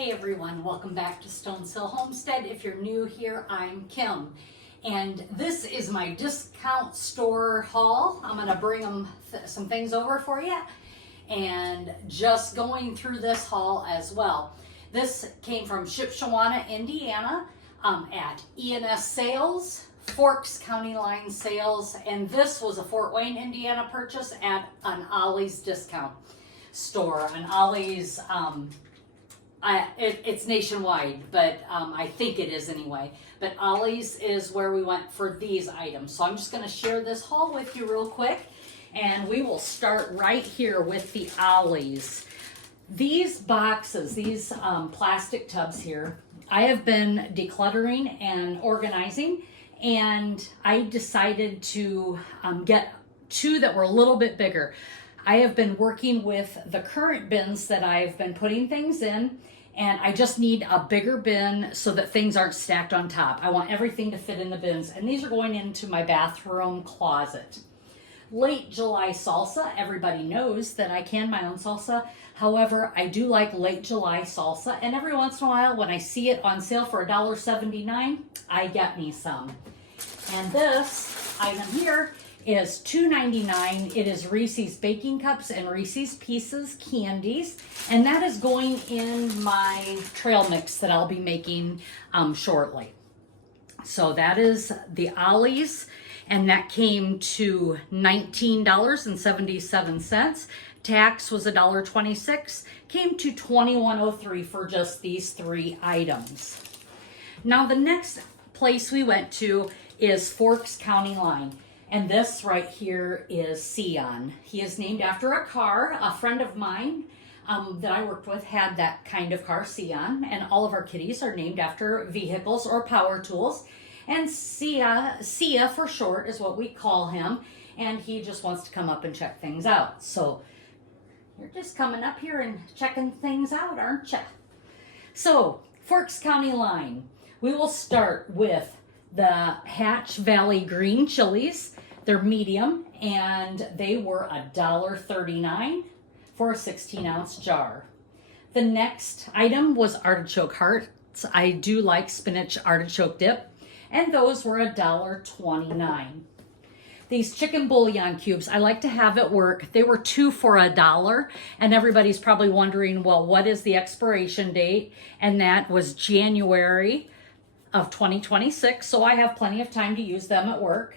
Hey everyone, welcome back to Stonehill Homestead. If you're new here, I'm Kim. And this is my discount store haul. I'm gonna bring some things over for you and just going through this haul as well. This came from Shipshewana, Indiana at E&S Sales, Forks County Line Sales, and this was a Fort Wayne, Indiana purchase at an Ollie's discount store. An Ollie's, it's nationwide, but I think it is anyway. But Ollie's is where we went for these items. So I'm just going to share this haul with you real quick, and we will start right here with the Ollie's. These boxes, these plastic tubs here, I have been decluttering and organizing, and I decided to get two that were a little bit bigger. I have been working with the current bins that I've been putting things in, and I just need a bigger bin so that things aren't stacked on top. I want everything to fit in the bins, and these are going into my bathroom closet. Late July salsa, everybody knows that I can my own salsa. However, I do like late July salsa, and every once in a while when I see it on sale for $1.79, I get me some. And this item here is $2.99. It is Reese's Baking Cups and Reese's Pieces candies, and that is going in my trail mix that I'll be making shortly. So that is the Ollie's, and that came to $19.77. Tax was $1.26. Came to $21.03 for just these three items. Now the next place we went to is Forks County Line. And this right here is Sion. He is named after a car. A friend of mine that I worked with had that kind of car, Sion. And all of our kitties are named after vehicles or power tools. And Sia for short is what we call him. And he just wants to come up and check things out. So you're just coming up here and checking things out, aren't you? So Forks County Line. We will start with the Hatch Valley green chilies. They're medium, and they were $1.39 for a 16-ounce jar. The next item was artichoke hearts. I do like spinach artichoke dip, and those were $1.29. These chicken bouillon cubes, I like to have at work. They were 2 for $1, and everybody's probably wondering, well, what is the expiration date? And that was January of 2026, so I have plenty of time to use them at work.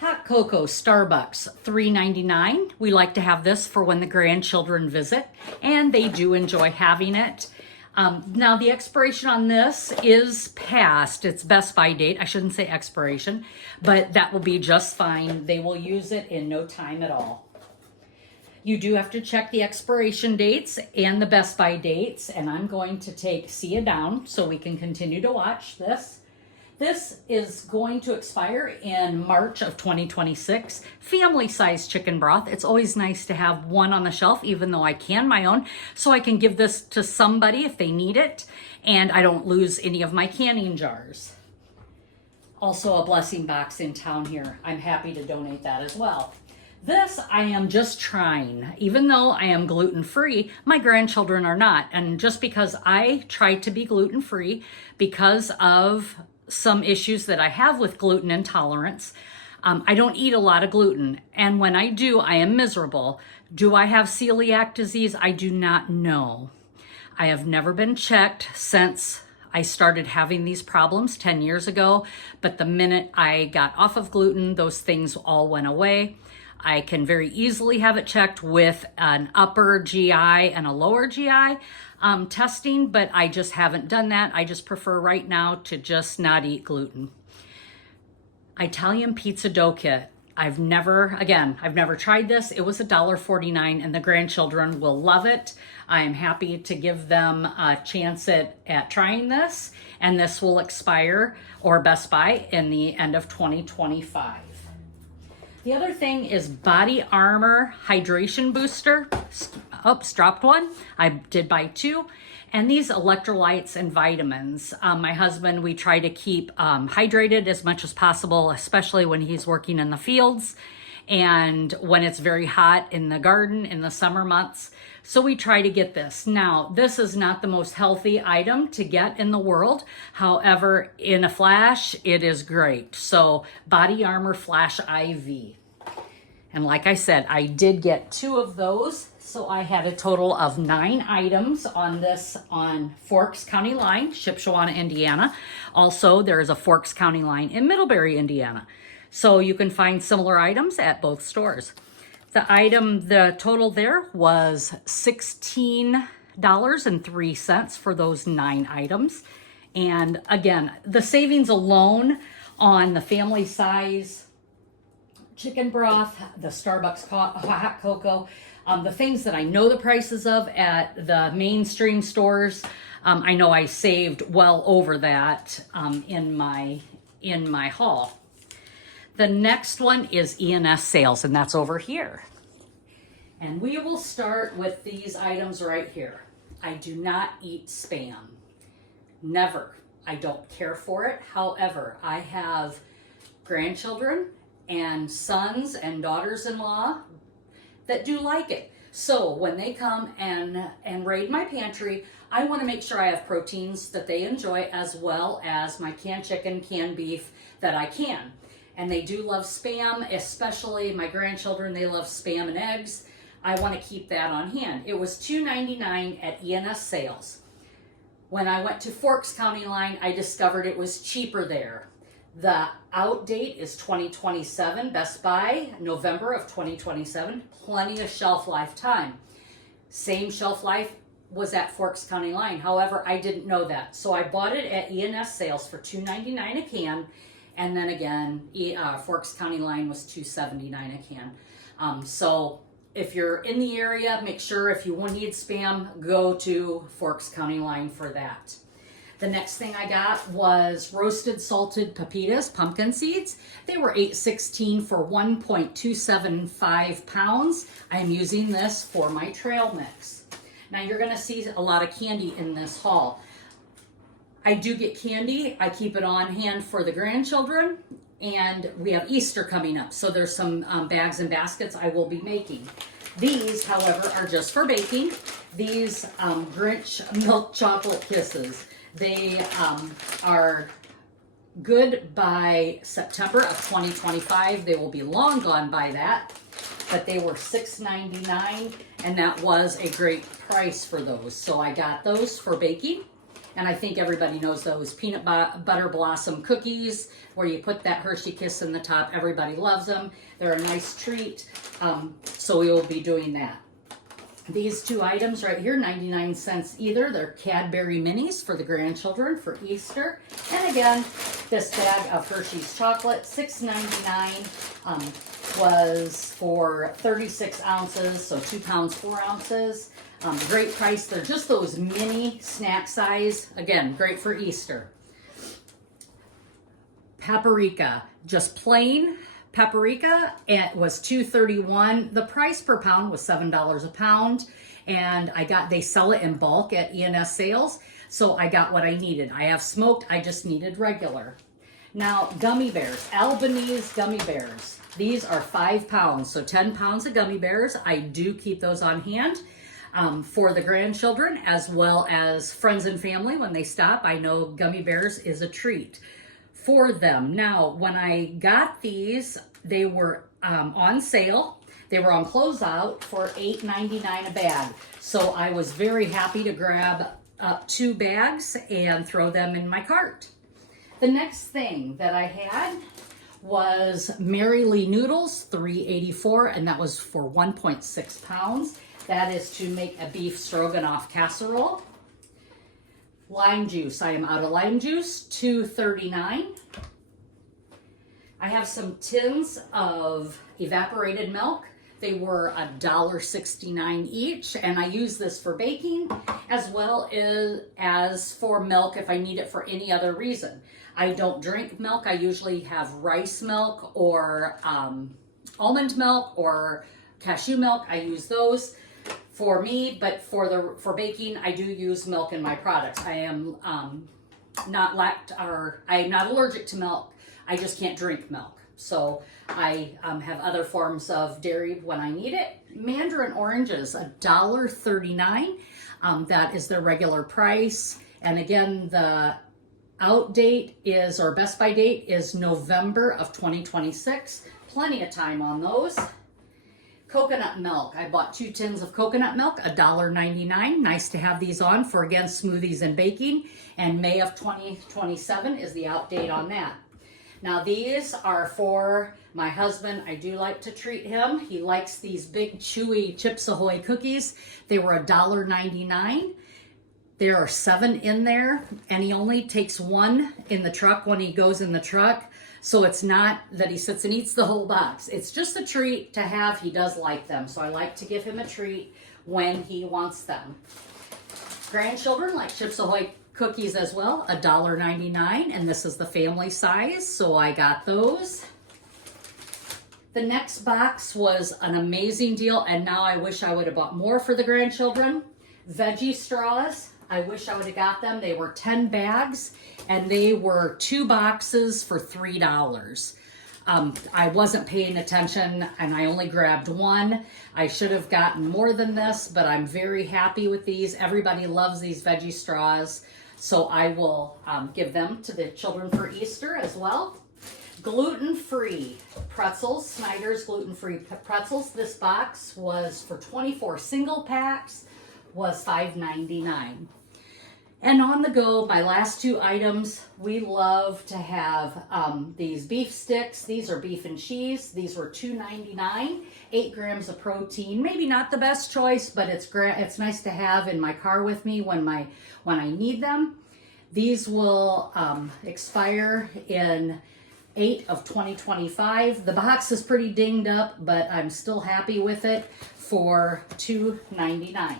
Hot cocoa, Starbucks, $3.99. We like to have this for when the grandchildren visit, and they do enjoy having it. Now the expiration on this is past its Best By date. I shouldn't say expiration, but that will be just fine. They will use it in no time at all. You do have to check the expiration dates and the Best By dates, and I'm going to take Sia down so we can continue to watch this. This is going to expire in March of 2026. Family-sized chicken broth. It's always nice to have one on the shelf, even though I can my own, so I can give this to somebody if they need it, and I don't lose any of my canning jars. Also a blessing box in town here. I'm happy to donate that as well. This I am just trying. Even though I am gluten-free, my grandchildren are not. And just because I try to be gluten-free because of some issues that I have with gluten intolerance, I don't eat a lot of gluten. And when I do, I am miserable. Do I have celiac disease? I do not know. I have never been checked since I started having these problems 10 years ago. But the minute I got off of gluten, those things all went away. I can very easily have it checked with an upper GI and a lower GI testing, but I just haven't done that. I just prefer right now to just not eat gluten. Italian pizza dough kit. I've never tried this. It was $1.49, and the grandchildren will love it. I am happy to give them a chance at trying this, and this will expire, or Best By, in the end of 2025. The other thing is Body Armor Hydration Booster. Oops, dropped one. I did buy two. And these electrolytes and vitamins. My husband, we try to keep hydrated as much as possible, especially when he's working in the fields. and when it's very hot in the garden in the summer months. So we try to get this. Now, this is not the most healthy item to get in the world. However, in a flash, it is great. So Body Armor Flash IV. And like I said, I did get 2 of those. So I had a total of 9 items on this on Forks County line, Shipshewana, Indiana. Also, there is a Forks County line in Middlebury, Indiana. So you can find similar items at both stores. The total there was $16.03 for those 9 items. And again, the savings alone on the family size chicken broth, the Starbucks hot cocoa, the things that I know the prices of at the mainstream stores, I know I saved well over that in my haul. The next one is E&S sales, and that's over here. And we will start with these items right here. I do not eat Spam. Never. I don't care for it. However, I have grandchildren and sons and daughters-in-law that do like it. So when they come and raid my pantry, I want to make sure I have proteins that they enjoy, as well as my canned chicken, canned beef that I can. And they do love Spam, especially my grandchildren. They love Spam and eggs. I want to keep that on hand. It was $2.99 at E&S sales. When I went to Forks County line, I discovered it was cheaper there. The out date is 2027, Best Buy, November of 2027. Plenty of shelf life time. Same shelf life was at Forks County line. However, I didn't know that. So I bought it at E&S sales for $2.99 a can. And then again, Forks County line was $2.79 a can. So if you're in the area, make sure if you need Spam, go to Forks County line for that. The next thing I got was roasted salted pepitas, pumpkin seeds. They were $8.16 for 1.275 pounds. I am using this for my trail mix. Now you're gonna see a lot of candy in this haul. I do get candy. I keep it on hand for the grandchildren, and we have Easter coming up. So there's some bags and baskets I will be making. These, however, are just for baking. These Grinch milk chocolate kisses. They are good by September of 2025. They will be long gone by that, but they were $6.99, and that was a great price for those. So I got those for baking. And I think everybody knows those peanut butter blossom cookies where you put that Hershey Kiss in the top. Everybody loves them. They're a nice treat. So we will be doing that. These 2 items right here, 99 cents either. They're Cadbury Minis for the grandchildren for Easter. And again, this bag of Hershey's chocolate, $6.99, was for 36 ounces, so 2 pounds, 4 ounces. Great price. They're just those mini snack size. Again, great for Easter. Paprika, just plain paprika. It was $2.31. The price per pound was $7 a pound, and they sell it in bulk at E&S sales. So I got what I needed. I have smoked. I just needed regular. Now gummy bears, Albanese gummy bears. These are 5 pounds, so 10 pounds of gummy bears. I do keep those on hand. For the grandchildren as well as friends and family when they stop. I know gummy bears is a treat for them. Now, when I got these, they were on sale. They were on closeout for $8.99 a bag. So I was very happy to grab up 2 bags and throw them in my cart. The next thing that I had was Mary Lee noodles, $3.84, and that was for 1.6 pounds. That is to make a beef stroganoff casserole. Lime juice. I am out of lime juice, $2.39. I have some tins of evaporated milk. They were $1.69 each, and I use this for baking as well as for milk if I need it for any other reason. I don't drink milk. I usually have rice milk or almond milk or cashew milk. I use those for me, but for baking, I do use milk in my products. I am not allergic to milk. I just can't drink milk. So I have other forms of dairy when I need it. Mandarin oranges, $1.39. That is their regular price. And again, the out date is, or best by date is November of 2026. Plenty of time on those. Coconut milk. I bought 2 tins of coconut milk, $1.99. Nice to have these on for, again, smoothies and baking. And May of 2027 is the out date on that. Now these are for my husband. I do like to treat him. He likes these big chewy Chips Ahoy cookies. They were $1.99. There are 7 in there, and he only takes 1 in the truck when he goes in the truck. So it's not that he sits and eats the whole box. It's just a treat to have. He does like them, so I like to give him a treat when he wants them. Grandchildren like Chips Ahoy cookies as well, $1.99, and this is the family size, so I got those. The next box was an amazing deal, and now I wish I would have bought more for the grandchildren. Veggie straws. I wish I would have got them. They were 10 bags, and they were 2 boxes for $3. I wasn't paying attention, and I only grabbed 1. I should have gotten more than this, but I'm very happy with these. Everybody loves these veggie straws, so I will give them to the children for Easter as well. Gluten-free pretzels, Snyder's gluten-free pretzels. This box was for 24 single packs, was $5.99. And on the go, my last 2 items, we love to have these beef sticks. These are beef and cheese. These were $2.99, 8 grams of protein. Maybe not the best choice, but it's nice to have in my car with me when I need them. These will expire in 8 of 2025. The box is pretty dinged up, but I'm still happy with it for $2.99.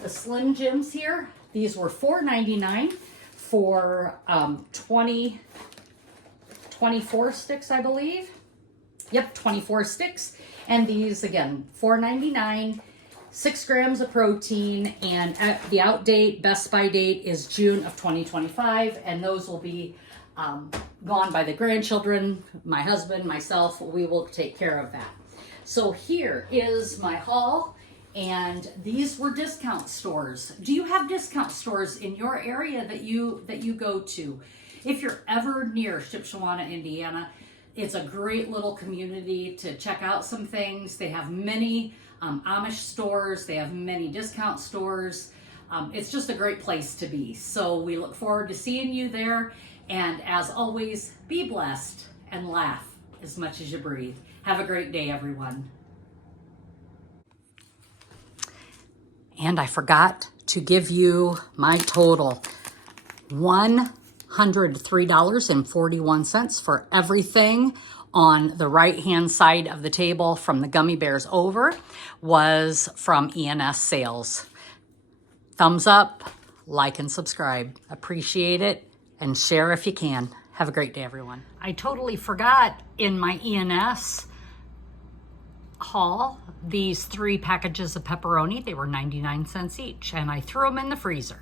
The Slim Jims here, these were $4.99 for 24 sticks, I believe. Yep, 24 sticks. And these, again, $4.99, 6 grams of protein, and the out date, best by date, is June of 2025, and those will be gone by the grandchildren, my husband, myself. We will take care of that. So here is my haul. And these were discount stores. Do you have discount stores in your area that you go to? If you're ever near Shipshewana, Indiana, it's a great little community to check out some things. They have many Amish stores. They have many discount stores. It's just a great place to be. So we look forward to seeing you there. And as always, be blessed and laugh as much as you breathe. Have a great day, everyone. And I forgot to give you my total, $103.41 for everything on the right-hand side of the table from the gummy bears over was from ENS sales. Thumbs up, like and subscribe. Appreciate it, and share if you can. Have a great day, everyone. I totally forgot in my ENS haul these 3 packages of pepperoni. They were 99 cents each, and I threw them in the freezer.